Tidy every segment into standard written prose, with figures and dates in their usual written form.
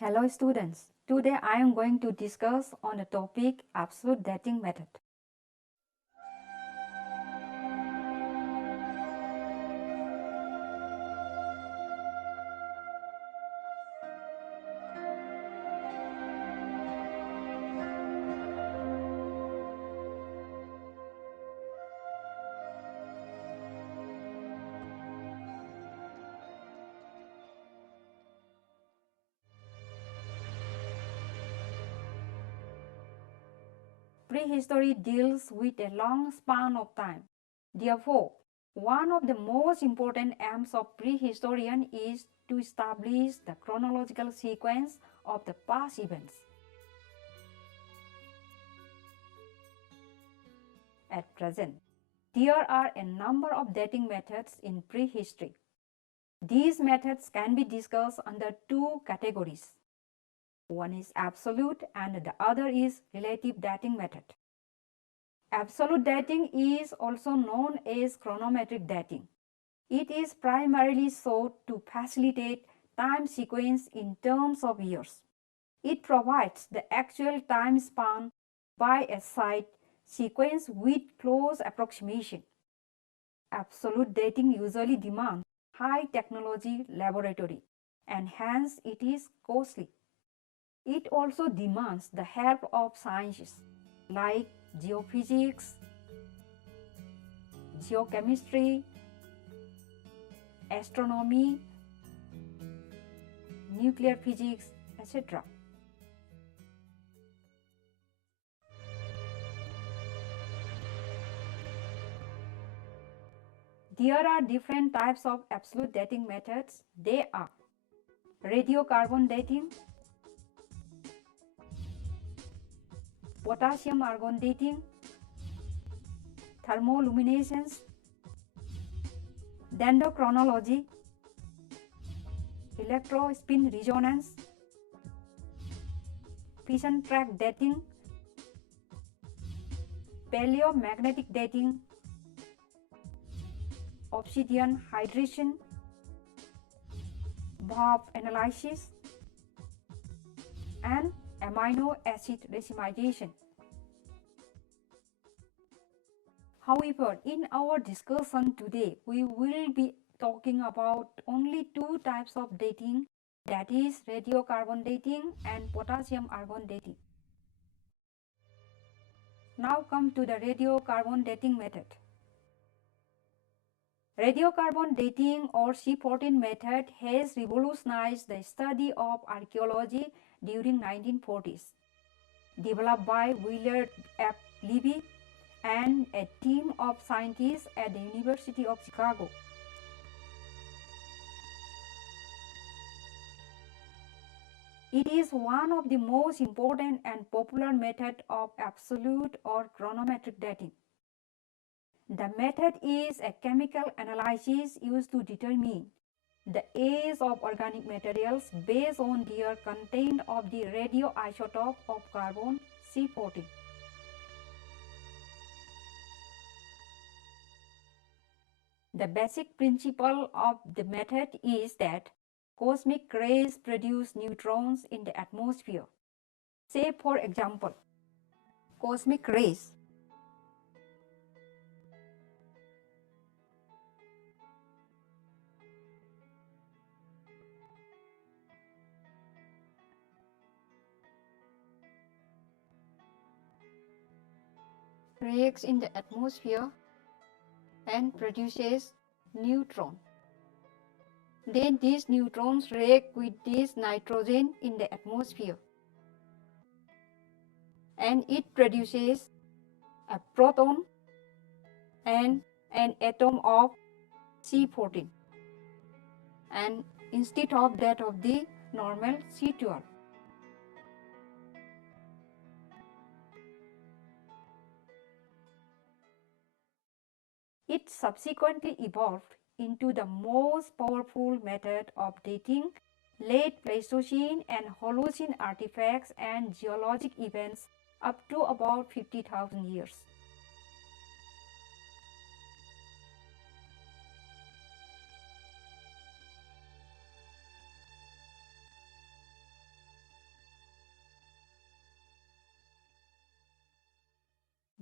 Hello students, today I am going to discuss on the topic absolute dating method. Prehistory deals with a long span of time. Therefore, one of the most important aims of prehistorian is to establish the chronological sequence of the past events. At present, there are a number of dating methods in prehistory. These methods can be discussed under two categories. One is absolute and the other is relative dating method. Absolute dating is also known as chronometric dating. It is primarily sought to facilitate time sequence in terms of years. It provides the actual time span by a site sequence with close approximation. Absolute dating usually demands high technology laboratory and hence it is costly. It also demands the help of sciences like geophysics, geochemistry, astronomy, nuclear physics, etc. There are different types of absolute dating methods. They are radiocarbon dating, potassium argon dating, thermoluminescence, dendrochronology, electrospin resonance, fission track dating, paleomagnetic dating, obsidian hydration, Bob analysis, and amino acid racemization. However, in our discussion today, we will be talking about only two types of dating, that is radiocarbon dating and potassium argon dating. Now come to the radiocarbon dating method. Radiocarbon dating or C14 method has revolutionized the study of archaeology during 1940s. Developed by Willard F. Libby and a team of scientists at the University of Chicago. It is one of the most important and popular methods of absolute or chronometric dating. The method is a chemical analysis used to determine the age of organic materials based on their content of the radioisotope of carbon C14. The basic principle of the method is that cosmic rays produce neutrons in the atmosphere. Say, for example, cosmic rays. Reacts in the atmosphere and produces neutron. Then these neutrons react with this nitrogen in the atmosphere and it produces a proton and an atom of C14 and instead of that of the normal C12. It subsequently evolved into the most powerful method of dating late Pleistocene and Holocene artifacts and geologic events up to about 50,000 years.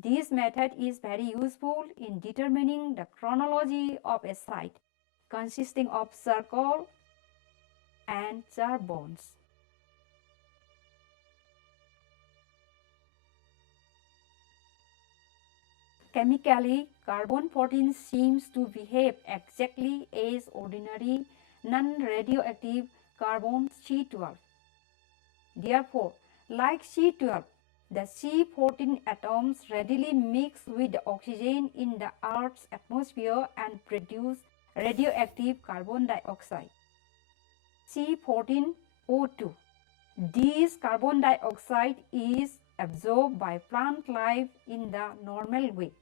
This method is very useful in determining the chronology of a site consisting of charcoal and char bones. Chemically, carbon-14 seems to behave exactly as ordinary non-radioactive carbon C12. Therefore, like C12, the C14 atoms readily mix with the oxygen in the Earth's atmosphere and produce radioactive carbon dioxide, C14O2. This carbon dioxide is absorbed by plant life in the normal way.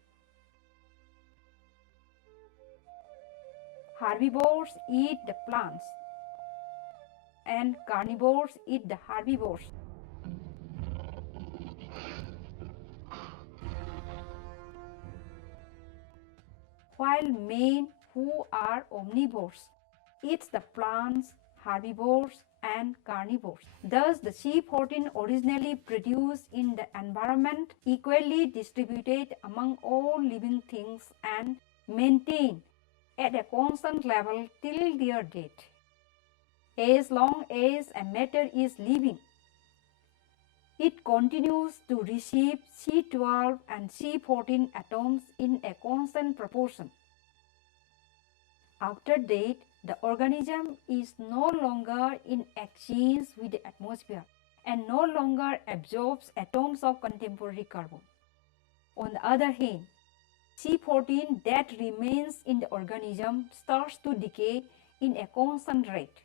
Herbivores eat the plants and carnivores eat the herbivores. While men who are omnivores eat the plants, herbivores and carnivores. Thus, the C14 originally produced in the environment equally distributed among all living things and maintained at a constant level till their death. As long as a matter is living, it continues to receive C12 and C14 atoms in a constant proportion. After that, the organism is no longer in exchange with the atmosphere and no longer absorbs atoms of contemporary carbon. On the other hand, C14 that remains in the organism starts to decay in a constant rate.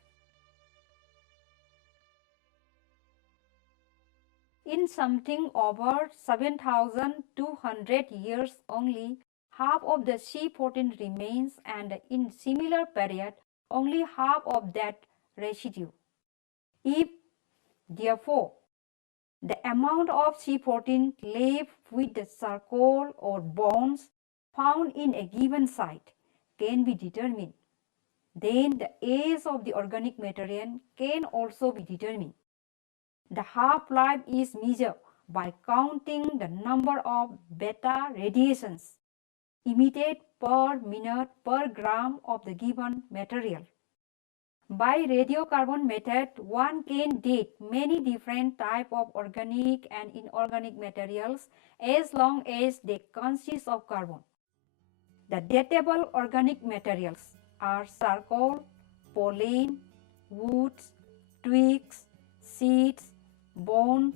In something over 7,200 years only, half of the C14 remains, and in similar period, only half of that residue. If, therefore, the amount of C14 left with the charcoal or bones found in a given site can be determined, then the age of the organic material can also be determined. The half-life is measured by counting the number of beta radiations emitted per minute per gram of the given material. By radiocarbon method, one can date many different types of organic and inorganic materials as long as they consist of carbon. The datable organic materials are charcoal, pollen, woods, twigs, seeds, bones,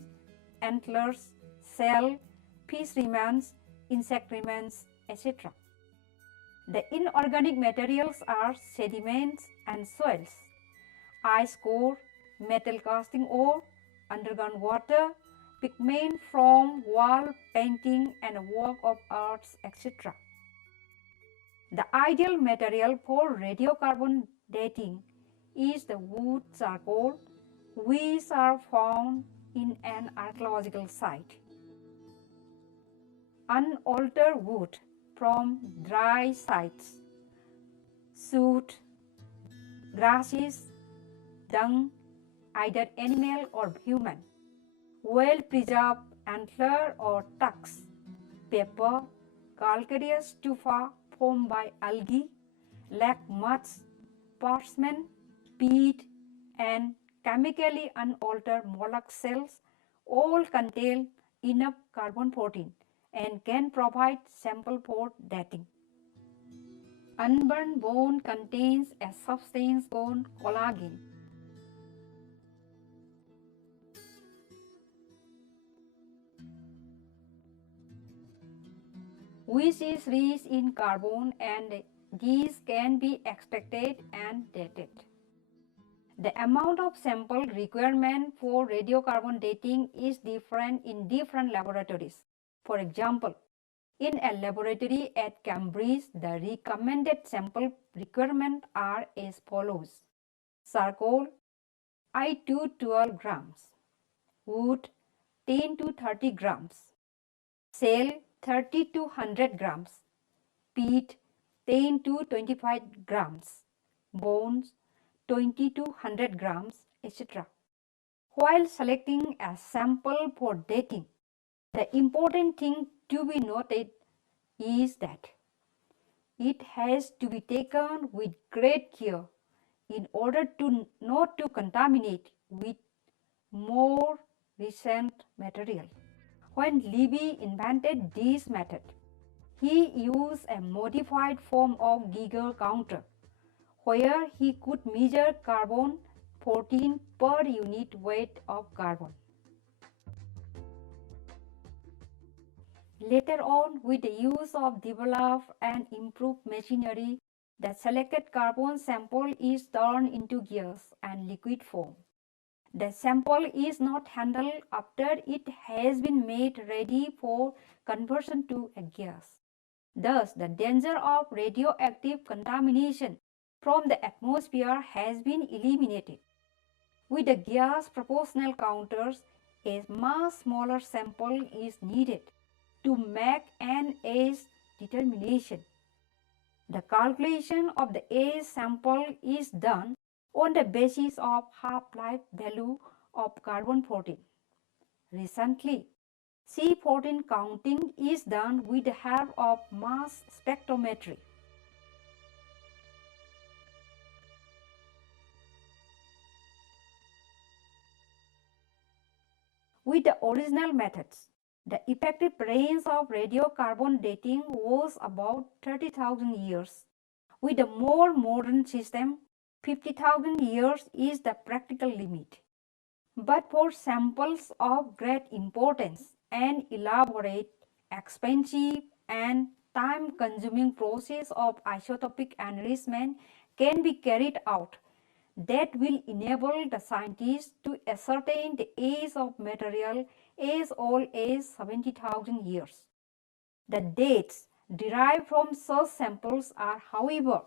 antlers, shell, fish remains, insect remains, etc. The inorganic materials are sediments and soils, ice core, metal casting ore, underground water, pigment from wall painting and work of arts, etc. The ideal material for radiocarbon dating is the wood charcoal, which are found in an archaeological site. Unaltered wood from dry sites, soot, grasses, dung, either animal or human, well-preserved antler or tucks, paper, calcareous tufa formed by algae, lake muds, parchment, peat, and chemically unaltered mollusk cells all contain enough carbon-14 and can provide sample for dating. Unburned bone contains a substance called collagen. Which is rich in carbon, and these can be extracted and dated. The amount of sample requirement for radiocarbon dating is different in different laboratories. For example, in a laboratory at Cambridge, the recommended sample requirements are as follows: charcoal, I to 12 grams, wood, 10 to 30 grams, shell, 30 to 100 grams, peat, 10 to 25 grams, bones, 20 to 100 grams, etc. While selecting a sample for dating, the important thing to be noted is that it has to be taken with great care in order to not to contaminate with more recent material. When Libby invented this method, he used a modified form of Geiger counter where he could measure carbon-14 per unit weight of carbon. Later on, with the use of developed and improved machinery, the selected carbon sample is turned into gas and liquid form. The sample is not handled after it has been made ready for conversion to a gas. Thus, the danger of radioactive contamination from the atmosphere has been eliminated. With the gas proportional counters, a much smaller sample is needed to make an age determination. The calculation of the age sample is done on the basis of half-life value of carbon-14. Recently, C14 counting is done with the help of mass spectrometry. With the original methods, the effective range of radiocarbon dating was about 30,000 years. With the more modern system, 50,000 years is the practical limit. But for samples of great importance, an elaborate, expensive, and time-consuming process of isotopic enrichment can be carried out that will enable the scientists to ascertain the age of material as old as 70,000 years. The dates derived from such samples are, however,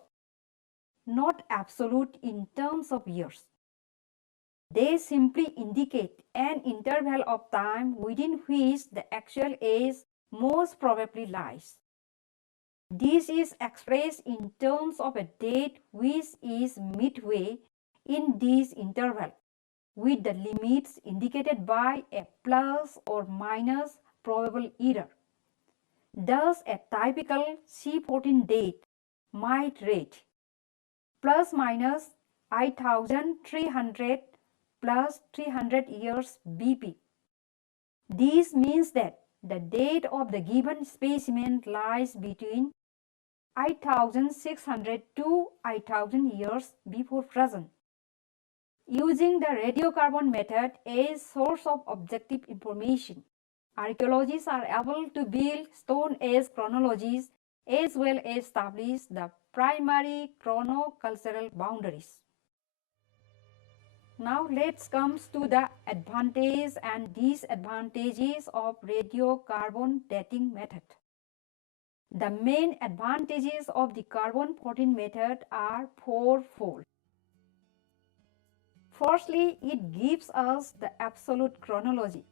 not absolute in terms of years. They simply indicate an interval of time within which the actual age most probably lies. This is expressed in terms of a date which is midway in this interval, with the limits indicated by a plus or minus probable error. Thus, a typical C14 date might read plus minus 8,300 plus 300 years BP. This means that the date of the given specimen lies between 8,600 to 8,000 years before present. Using the radiocarbon method as source of objective information, archaeologists are able to build stone age chronologies as well as establish the primary chronocultural boundaries. Now let's come to the advantages and disadvantages of radiocarbon dating method. The main advantages of the carbon-14 method are fourfold. Firstly, it gives us the absolute chronology.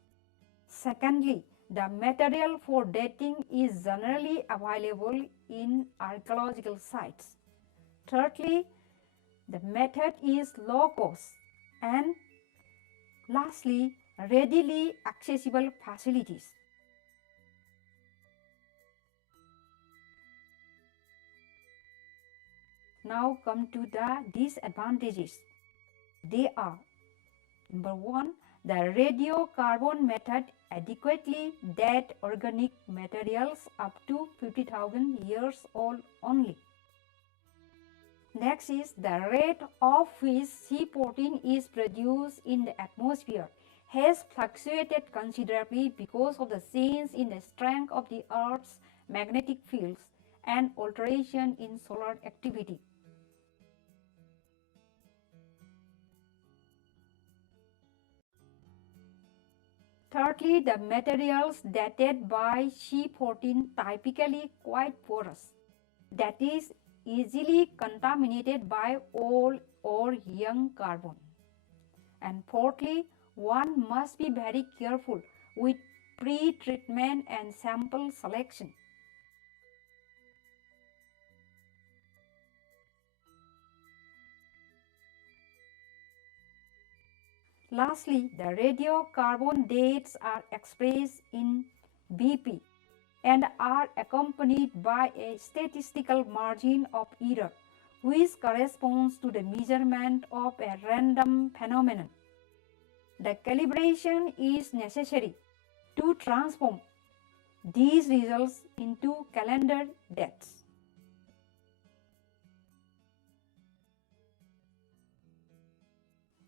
Secondly, the material for dating is generally available in archaeological sites. Thirdly, the method is low cost. And lastly, readily accessible facilities. Now come to the disadvantages. They are: number one, the radiocarbon method adequately dates organic materials up to 50,000 years old only. Next is the rate of which C14 is produced in the atmosphere has fluctuated considerably because of the change in the strength of the Earth's magnetic fields and alteration in solar activity. Thirdly, the materials dated by C14 typically quite porous, that is, easily contaminated by old or young carbon. And fourthly, one must be very careful with pre-treatment and sample selection. Lastly, the radiocarbon dates are expressed in BP and are accompanied by a statistical margin of error, which corresponds to the measurement of a random phenomenon. The calibration is necessary to transform these results into calendar dates.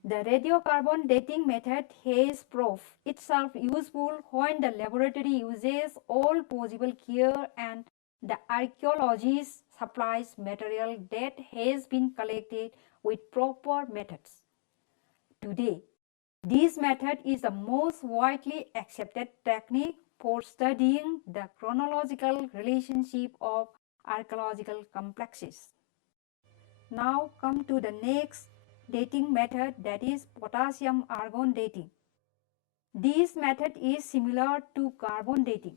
The radiocarbon dating method has proved itself useful when the laboratory uses all possible care and the archaeologist supplies material that has been collected with proper methods. Today, this method is the most widely accepted technique for studying the chronological relationship of archaeological complexes. Now come to the next dating method, that is potassium-argon dating. This method is similar to carbon dating.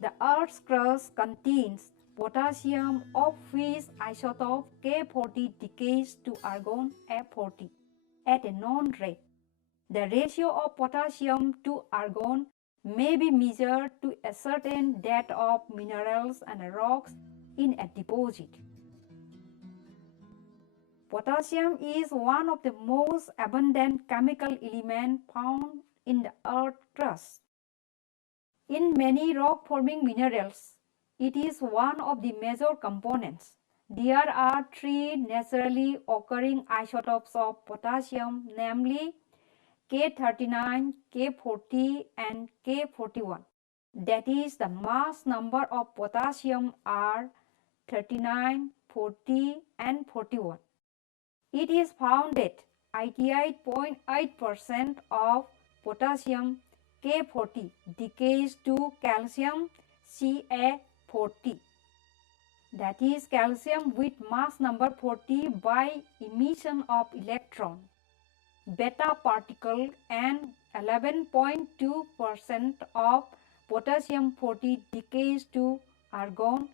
The Earth's crust contains potassium, of which isotope K40 decays to argon F40 at a known rate. The ratio of potassium to argon may be measured to ascertain that of minerals and rocks in a deposit. Potassium is one of the most abundant chemical elements found in the Earth's crust. In many rock-forming minerals, it is one of the major components. There are three naturally occurring isotopes of potassium, namely K39, K40 and K41. That is, the mass number of potassium are 39, 40 and 41. It is found that 88.8% of potassium K40 decays to calcium Ca40. That is calcium with mass number 40 by emission of electron, beta particle, and 11.2% of potassium 40 decays to argon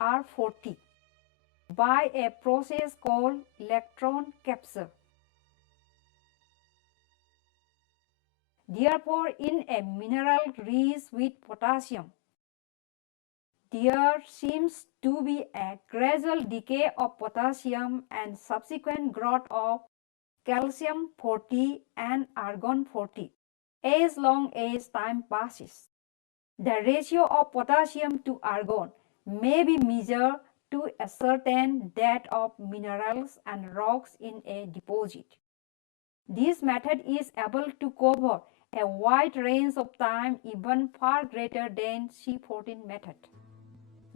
Ar40 by a process called electron capture. Therefore, in a mineral rich with potassium, there seems to be a gradual decay of potassium and subsequent growth of calcium 40 and argon 40 as long as time passes. The ratio of potassium to argon may be measured to ascertain that of minerals and rocks in a deposit. This method is able to cover a wide range of time, even far greater than C14 method.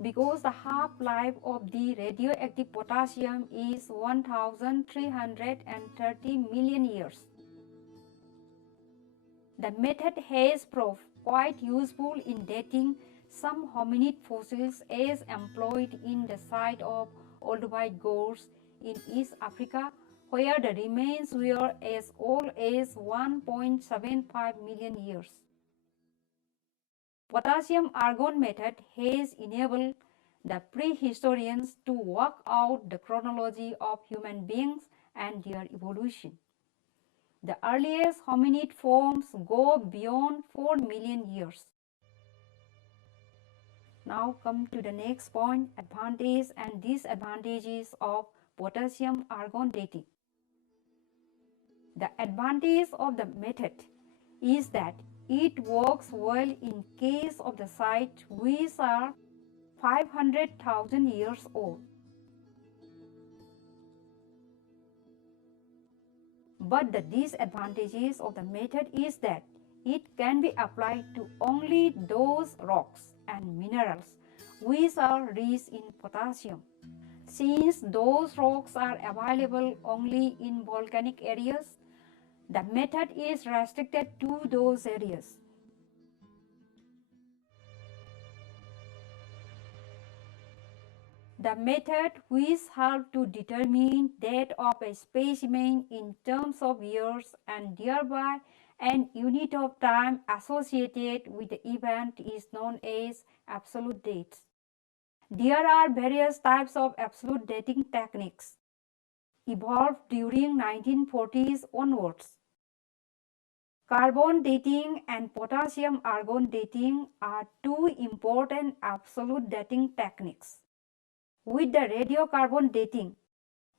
Because the half-life of the radioactive potassium is 1,330 million years. The method has proved quite useful in dating some hominid fossils as employed in the site of Old White Gorge in East Africa, where the remains were as old as 1.75 million years. Potassium-argon method has enabled the prehistorians to work out the chronology of human beings and their evolution. The earliest hominid forms go beyond 4 million years. Now come to the next point, advantages and disadvantages of potassium-argon dating. The advantage of the method is that it works well in case of the sites which are 500,000 years old. But the disadvantages of the method is that it can be applied to only those rocks and minerals which are rich in potassium. Since those rocks are available only in volcanic areas, the method is restricted to those areas. The method which helps to determine that of a specimen in terms of years and thereby an unit of time associated with the event is known as absolute dates. There are various types of absolute dating techniques evolved during 1940s onwards. Carbon dating and potassium argon dating are two important absolute dating techniques. With the radiocarbon dating,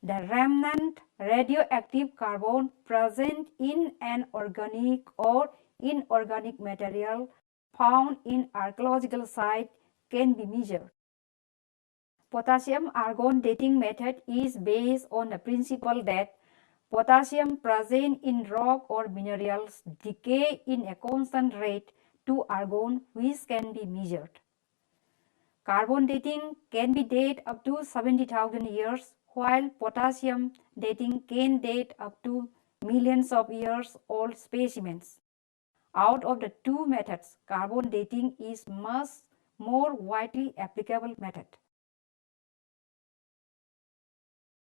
the remnant radioactive carbon present in an organic or inorganic material found in archaeological sites can be measured. Potassium argon dating method is based on the principle that potassium present in rock or minerals decay in a constant rate to argon, which can be measured. Carbon dating can be dated up to 70,000 years, while potassium dating can date up to millions of years old specimens. Out of the two methods, carbon dating is much more widely applicable method.